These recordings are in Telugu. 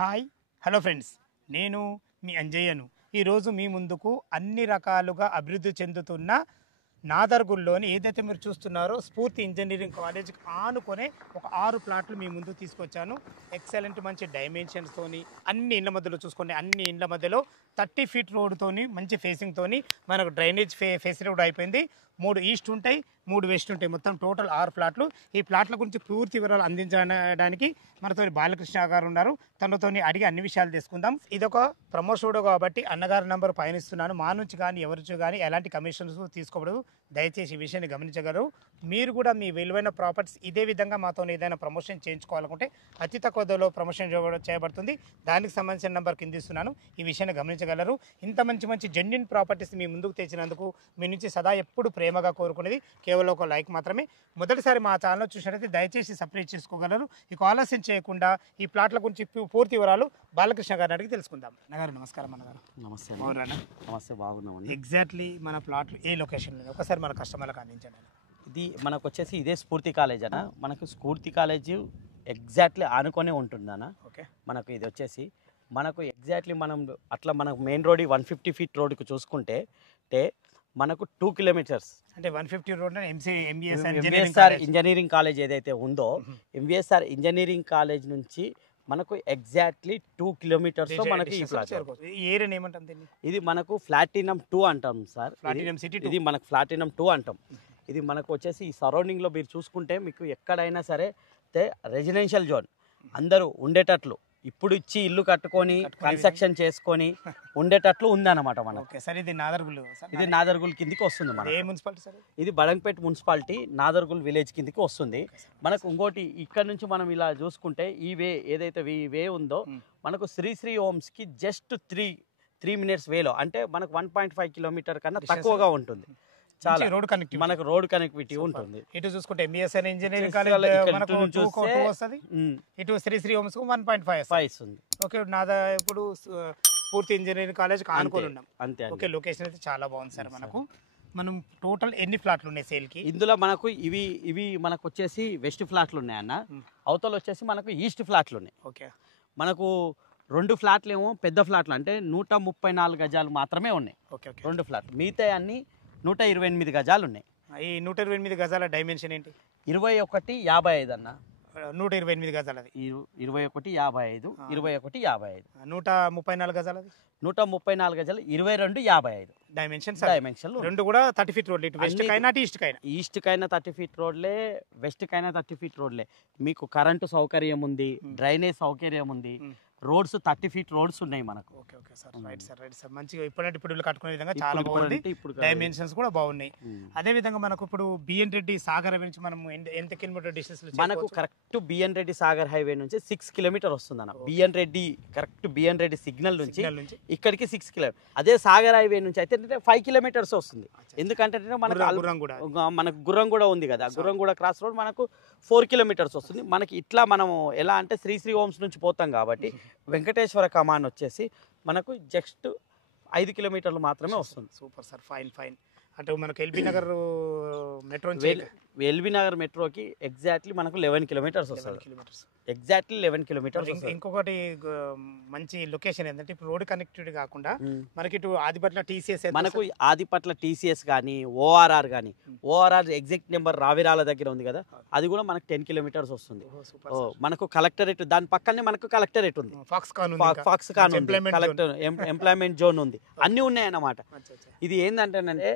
హాయ్ హలో ఫ్రెండ్స్, నేను మీ అంజయ్యను. ఈరోజు మీ ముందుకు అన్ని రకాలుగా అభివృద్ధి చెందుతున్న నాదర్గుల్లోని ఏదైతే మీరు చూస్తున్నారో స్ఫూర్తి ఇంజనీరింగ్ కాలేజ్కి ఆనుకునే ఒక 6 ప్లాట్లు మీ ముందు తీసుకొచ్చాను. ఎక్సలెంట్ మంచి డైమెన్షన్స్తోని అన్ని ఇండ్ల మధ్యలో చూసుకోండి. అన్ని ఇండ్ల మధ్యలో 30 ఫీట్ రోడ్తోని మంచి ఫేసింగ్తోని మనకు డ్రైనేజ్ ఫెసిలిటీ కూడా అయిపోయింది. 3 ఈస్ట్ ఉంటాయి, 3 వెస్ట్ ఉంటాయి. మొత్తం టోటల్ 6 ప్లాట్లు. ఈ ప్లాట్ల గురించి పూర్తి వివరాలు అందించడానికి మనతో బాలకృష్ణ గారు ఉన్నారు. తనతో అడిగి అన్ని విషయాలు తెలుసుకుందాం. ఇదొక ప్రమోషన్ కాబట్టి అన్నగారి నంబర్ పయనిస్తున్నాను. మా నుంచి కానీ ఎవరి కానీ ఎలాంటి కమిషన్స్ తీసుకోబడదు. దయచేసి ఈ విషయాన్ని గమనించగలరు. మీరు కూడా మీ విలువైన ప్రాపర్టీస్ ఇదే విధంగా మాతో ఏదైనా ప్రమోషన్ చేయించుకోవాలనుకుంటే అతి తక్కువ ధరలో ప్రమోషన్ చేయబడుతుంది. దానికి సంబంధించిన నెంబర్ కింద ఇస్తున్నాను. ఈ విషయాన్ని గమనించగలరు. ఇంత మంచి జెన్యూన్ ప్రాపర్టీస్ మీ ముందుకు తెచ్చినందుకు మీ నుంచి సదా ఎప్పుడు ప్రేమగా కోరుకునేది కేవలం ఒక లైక్ మాత్రమే. మొదటిసారి మా ఛానల్ చూసినట్లయితే దయచేసి సబ్స్క్రైబ్ చేసుకోగలరు. ఇక ఆలస్యం చేయకుండా ఈ ప్లాట్ల గురించి పూర్తి వివరాలు బాలకృష్ణ గారిని అడిగి తెలుసుకుందాం. అన్నగారు నమస్కారం. అన్నగారు నమస్తే. నమస్తే, బాగున్నామండి. ఎగ్జాక్ట్లీ మన ప్లాట్లు ఏ లొకేషన్ ఒకసారి మన కస్టమర్లకు అందించండి. ఇది మనకు వచ్చేసి ఇదే స్ఫూర్తి కాలేజ్ అన్న. మనకు స్ఫూర్తి కాలేజ్ ఎగ్జాక్ట్లీ ఆనుకొనే ఉంటుంది అన్న. ఓకే, మనకు ఇది వచ్చేసి మనకు ఎగ్జాక్ట్లీ మనం అట్లా మనకు మెయిన్ రోడ్ 150 ఫీట్ రోడ్కి చూసుకుంటే మనకు 2 కిలోమీటర్స్ అంటే 150 రోడ్ ఎంవిఎస్ఆర్ ఇంజనీరింగ్ కాలేజ్ ఏదైతే ఉందో ఎంవిఎస్ఆర్ ఇంజనీరింగ్ కాలేజ్ నుంచి మనకు ఎగ్జాక్ట్లీ 2 కిలోమీటర్స్ మనకి ఈ ప్లాట్. ఏరియా ఏమంటాం? ఇది మనకు ప్లాటినం 2 అంటాం సార్. ఇది మనకు ప్లాటినం 2 అంటాం. ఇది మనకు వచ్చేసి ఈ సరౌండింగ్లో మీరు చూసుకుంటే మీకు ఎక్కడైనా సరే రెసిడెన్షియల్ జోన్ అందరూ ఉండేటట్లు ఇప్పుడు ఇచ్చి ఇల్లు కట్టుకొని కన్స్ట్రక్షన్ చేసుకొని ఉండేటట్లు ఉందన్నమాట మనకు. ఇది నాదర్గుల్ కిందికి వస్తుంది. ఇది బడంగపేట మున్సిపాలిటీ నాదర్గుల్ విలేజ్ కిందికి వస్తుంది. మనకు ఇంకోటి ఇక్కడ నుంచి మనం ఇలా చూసుకుంటే ఈ వే ఏదైతే ఈ వే ఉందో మనకు శ్రీ హోమ్స్కి జస్ట్ 3 మినిట్స్ వేలో, అంటే మనకు 1.5 కిలోమీటర్ కన్నా తక్కువగా ఉంటుంది. చాలా మనకు రోడ్ కనెక్టివిటీ ఉంటుంది. ఇటు చూసుకుంటే ఎంబీఎస్ఆర్ ఇంజనీరింగ్ కాలేజ్ మనకు 2 వస్తుంది. ఇటు శ్రీ హోమ్స్ 1.5 వస్తుంది. ఓకే, ఇప్పుడు స్ఫూర్తి ఇంజనీరింగ్ కాలేజ్ ఆనుకొని ఉన్నాం. అంతే. ఓకే, లొకేషన్ అయితే చాలా బాగుంది సార్. మనం టోటల్ ఎన్ని ఫ్లాట్లు ఉన్నాయి సేల్ కి? ఇందులో మనకు ఇవి మనకు వచ్చేసి వెస్ట్ ఫ్లాట్లు ఉన్నాయి అన్న. అవతల వచ్చేసి మనకు ఈస్ట్ ఫ్లాట్లు ఉన్నాయి. ఓకే, మనకు 2 ఫ్లాట్లు ఏమో పెద్ద ఫ్లాట్లు, అంటే 134 గజాలు మాత్రమే ఉన్నాయి. ఓకే, 2 ఫ్లాట్లు. మిగతా అన్ని 128 గజాలు ఉన్నాయి. ఈ 128 గజాల డైమెన్షన్ ఏంటి? 21.55 అన్న. 128 గజాలది 21.55, 21.55. 134 గజాలది 134 గజాలు 22.55 డైమెన్షన్. రెండు కూడా 30 ఫీట్ రోడ్లు. ఇటు వెస్ట్ కైనా ఈస్ట్ కైనా 30 ఫీట్ రోడ్లే, వెస్ట్ కైనా 30 ఫీట్ రోడ్లే. మీకు కరెంటు సౌకర్యం ఉంది, డ్రైనేజ్ సౌకర్యం ఉంది, రోడ్స్ 30 ఫీట్ రోడ్స్ ఉన్నాయి మనకు. Okay sir, right sir. మంచిగా ఇప్పుడు కట్టుకునే విధంగా చాలా బాగుంది. డైమెన్షన్స్ కూడా బాగున్నాయి. అదే విధంగా మనకు ఇప్పుడు బిఎన్ రెడ్డి సాగర్ హైవే నుంచి మనం ఎంత కిలోమీటర్ డిస్టెన్స్? మనకు correct BN Reddy Sagar highway నుంచి 6 కిలోమీటర్ వస్తుంది అన్న. బిఎన్ రెడ్డి సిగ్నల్ నుంచి ఇక్కడికి 6 కిలోమీటర్. అదే సాగర్ హైవే నుంచి అయితే 5 కిలోమీటర్స్ వస్తుంది. ఎందుకంటే మనకు గుర్రంగూడ ఉంది కదా, గుర్రంగూడ క్రాస్ రోడ్ మనకు 4 కిలోమీటర్స్ వస్తుంది. మనకి ఇట్లా మనము ఎలా అంటే శ్రీ హోమ్స్ నుంచి పోతాం కాబట్టి వెంకటేశ్వర కమాన్ వచ్చేసి మనకు జస్ట్ 5 కిలోమీటర్లు మాత్రమే వస్తుంది. Super sir, fine. అంటే మనకు ఎల్బీ నగర్ మెట్రోకి ఎగ్జాక్ట్లీ మనకు 11 కిలోమీటర్స్ వస్తుంది. Exactly 11 kilometres. ఇంకొకటి మంచి లొకేషన్ ఏంటంటే ఇప్పుడు రోడ్ కనెక్టివిటీ కాకుండా మనకి ఇటు ఆదిపట్ల టీసీఎస్, మనకు ఆదిపట్ల టీసీఎస్ కానీ ఓఆర్ఆర్ కానీ, ఓఆర్ఆర్ ఎగ్జాక్ట్ నెంబర్ రావిరాల దగ్గర ఉంది కదా, అది కూడా మనకు 10 కిలోమీటర్స్ వస్తుంది. మనకు కలెక్టరేట్ దాని పక్కనే మనకు కలెక్టరేట్ ఉంది, ఫాక్స్కాన్ ఉంది, కలెక్టర్ ఎంప్లాయ్మెంట్ జోన్ ఉంది, అన్ని ఉన్నాయన్నమాట. ఇది ఏంటంటే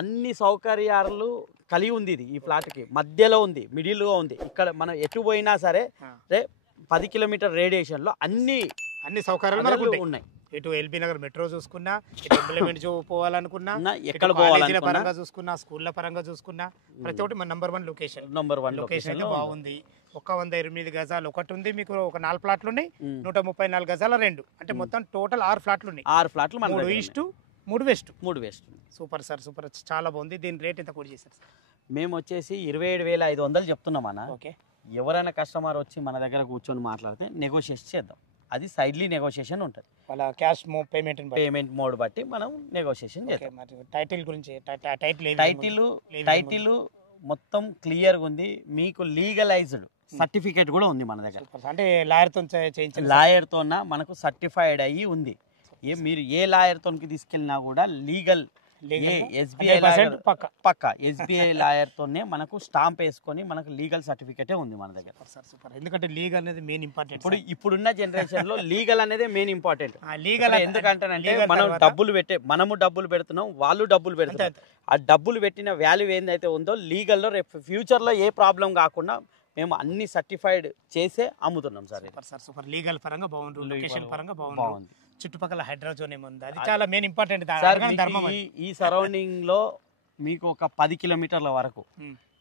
అన్ని సౌకర్యాలు కలిగి ఉంది. ఇది ఈ ఫ్లాట్కి మధ్యలో ఉంది, మిడిల్గా ఉంది. ఇక్కడ మనం ఎటు పోయినా సరే 10 కిలోమీటర్ రేడియేషన్లో అన్ని సౌకర్యాలు ఉన్నాయి. ఇటు ఎల్బీ నగర్ మెట్రో చూసుకున్నా, ఎంప్లాయ్మెంట్ పోవాలనుకున్నా, ఎక్కడ పరంగా చూసుకున్నా, స్కూళ్ళ పరంగా చూసుకున్నా, ప్రతి ఒక్కటి మన నంబర్ 1 లొకేషన్ అయితే బాగుంది. 128 గజాలు ఒకటి ఉంది. మీకు ఒక 4 ప్లాట్లు ఉన్నాయి. 134 గజాల 2, అంటే మొత్తం టోటల్ 6 ఫ్లాట్లు ఉన్నాయి. 6 ఫ్లాట్లు, 3 ఈస్ట్ 3 వెస్ట్. సూపర్ సార్, చాలా బాగుంది. దీని రేట్ ఎంత కూడా చేశారు సార్? మేము వచ్చేసి 27,500 చెప్తున్నాం అన్న. ఓకే, ఎవరైనా కస్టమర్ వచ్చి మన దగ్గర కూర్చొని మాట్లాడితే నెగోషియేట్ చేద్దాం. అది సైడ్లీ నెగోషియేషన్ ఉంటుంది. వాళ్ళ క్యాష్ పేమెంట్ మోడ్ బట్టి మనం నెగోషియేషన్ చేద్దాం. టైటిల్ గురించి టైటిల్ మొత్తం క్లియర్గా ఉంది. మీకు లీగలైజ్డ్ సర్టిఫికేట్ కూడా ఉంది మన దగ్గర. అంటే లాయర్తో చేయించిన లాయర్తో మనకు సర్టిఫైడ్ అయ్యి ఉంది. మీరు ఏ లాయర్తో తీసుకెళ్ళినా కూడా లీగల్ ఎస్బీఐ పక్క ఎస్బీఐ లాయర్తోనే మనకు స్టాంప్ వేసుకొని మనకు లీగల్ సర్టిఫికేటే ఉంది మన దగ్గర. సూపర్. ఎందుకంటే లీగల్ అనేది మెయిన్ ఇంపార్టెంట్. ఇప్పుడున్న జనరేషన్ లో లీగల్ అనేది మెయిన్ ఇంపార్టెంట్. లీగల్ ఎందుకంటే మనము డబ్బులు పెడుతున్నాం, వాళ్ళు డబ్బులు పెడుతున్నారు. ఆ డబ్బులు పెట్టిన వాల్యూ ఏందైతే ఉందో లీగల్లో రేపు ఫ్యూచర్ లో ఏ ప్రాబ్లం కాకుండా మేము అన్ని సర్టిఫైడ్ చేసే అమ్ముతున్నాం సార్. సూపర్. లీగల్ పరంగా బాగుంటుంది, లొకేషన్ పరంగా బాగుంది, చుట్టుపక్కల హైడ్రోజోన్ ఏముంది, అది చాలా మెయిన్ ఇంపార్టెంట్. ఈ సరౌండింగ్ లో మీకు ఒక 10 కిలోమీటర్ల వరకు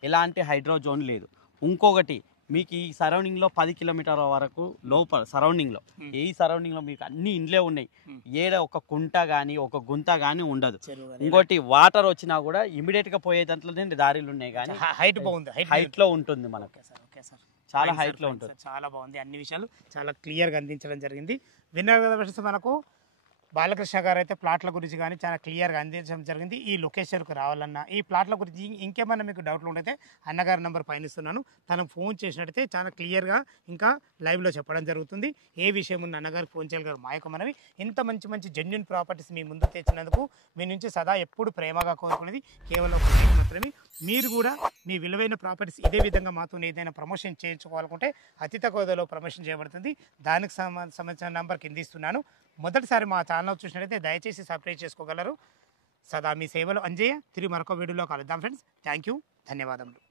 ఎలాంటి హైడ్రోజోన్ లేదు. ఇంకొకటి మీకు ఈ సరౌండింగ్ లో 10 కిలోమీటర్ల వరకు లోపల సరౌండింగ్ లో మీకు అన్ని ఇండ్లే ఉన్నాయి. ఏడ ఒక కుంట గానీ ఒక గుంత గానీ ఉండదు. ఇంకోటి వాటర్ వచ్చినా కూడా ఇమీడియట్ గా పోయే దాంట్లోనే దారిలు ఉన్నాయి, కానీ హైట్ బాగుంది, హైట్ లో ఉంటుంది మనకు. చాలా హైట్ లో ఉంటుంది. చాలా బాగుంది. అన్ని విషయాలు చాలా క్లియర్ గా అందించడం జరిగింది. విన్నారు కదా ఫ్రెండ్స్, మనకు బాలకృష్ణ గారు అయితే ప్లాట్ల గురించి కానీ చాలా క్లియర్గా అందించడం జరిగింది. ఈ లొకేషన్కు రావాలన్నా, ఈ ప్లాట్ల గురించి ఇంకేమైనా మీకు డౌట్లు ఉంటే అన్నగారి నెంబర్ పైన ఇస్తున్నాను, తనకు ఫోన్ చేసినట్టయితే చాలా క్లియర్గా ఇంకా లైవ్లో చెప్పడం జరుగుతుంది. ఏ విషయం ఉంది అన్నగారికి ఫోన్ చేయాలి గారు. మా యొక్క మనవి, ఇంత మంచి మంచి జెన్యున్ ప్రాపర్టీస్ మీ ముందు తెచ్చినందుకు మీ నుంచి సదా ఎప్పుడు ప్రేమగా కోరుకునేది కేవలం ఒకటి మాత్రమే. మీరు కూడా మీ విలువైన ప్రాపర్టీస్ ఇదే విధంగా మాతో ఏదైనా ప్రమోషన్ చేయించుకోవాలనుకుంటే అతి తక్కువ ధరలో ప్రమోషన్ చేయబడుతుంది. దానికి సంబంధించిన నెంబర్ కింద ఇస్తున్నాను. మొదటిసారి మా ఛానల్ చూసినట్లయితే దయచేసి సబ్స్క్రైబ్ చేసుకోగలరు. సదా మీ సేవలు అంజయ్య. తిరిగి మరొక వీడియోలో కలుద్దాం ఫ్రెండ్స్. థ్యాంక్ యూ, ధన్యవాదములు.